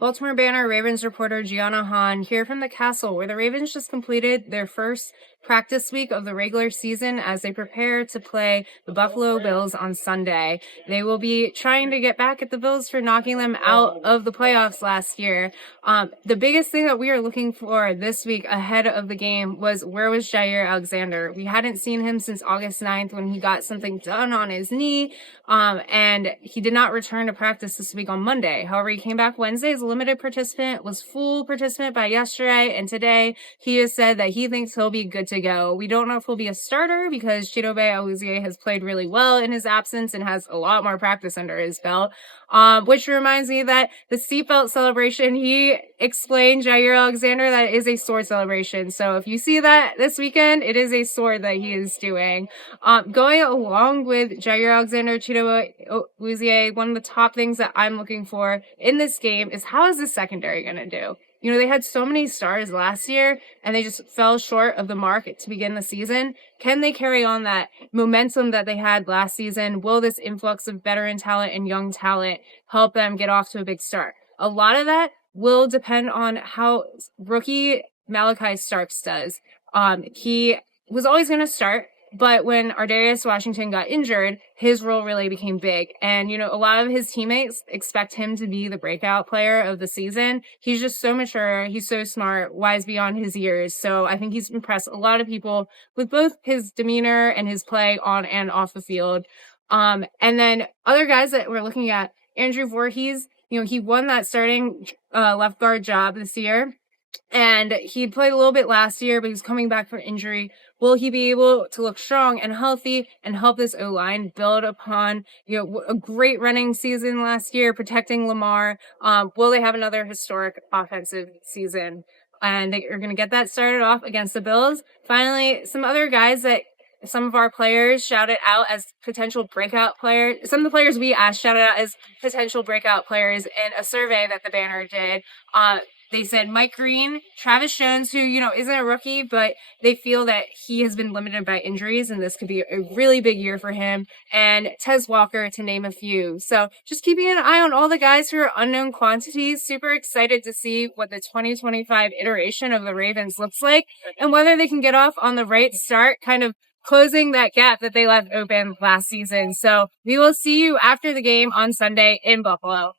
Baltimore Banner Ravens reporter Giana Han here from the castle, where the Ravens just completed their first practice week of the regular season as they prepare to play the Buffalo Bills on Sunday. They will be trying to get back at the Bills for knocking them out of the playoffs last year. The biggest thing that we are looking for this week ahead of the game was, where was Jaire Alexander? We hadn't seen him since August 9th when he got something done on his knee, and he did not return to practice this week on Monday. However, he came back Wednesday as a limited participant, was full participant by yesterday, and today he has said that he thinks he'll be good to go. We don't know if he'll be a starter because Chidobe Awuzie has played really well in his absence and has a lot more practice under his belt. Which reminds me that the seatbelt celebration, he explained, Jaire Alexander, that it is a sword celebration. So if you see that this weekend, it is a sword that he is doing. Going along with Jaire Alexander, Chidobe Awuzie, one of the top things that I'm looking for in this game is, how is the secondary going to do? You know, they had so many stars last year and they just fell short of the mark to begin the season. Can they carry on that momentum that they had last season? Will this influx of veteran talent and young talent help them get off to a big start? A lot of that will depend on how rookie Malachi Starks does. He was always going to start, but when Ardarius Washington got injured, his role really became big. And, you know, a lot of his teammates expect him to be the breakout player of the season. He's just so mature. He's so smart, wise beyond his years. So I think he's impressed a lot of people with both his demeanor and his play on and off the field. And then other guys that we're looking at, Andrew Voorhees, you know, he won that starting left guard job this year. And he played a little bit last year, but he's coming back from injury. Will he be able to look strong and healthy and help this O-line build upon, you know, a great running season last year, protecting Lamar? Will they have another historic offensive season? And they are going to get that started off against the Bills. Finally, some other guys that some of our players shouted out as potential breakout players. Some of the players we asked shouted out as potential breakout players in a survey that the Banner did. They said Mike Green, Travis Jones, who, you know, isn't a rookie, but they feel that he has been limited by injuries and this could be a really big year for him, and Tez Walker, to name a few. So just keeping an eye on all the guys who are unknown quantities. Super excited to see what the 2025 iteration of the Ravens looks like and whether they can get off on the right start, kind of closing that gap that they left open last season. So we will see you after the game on Sunday in Buffalo.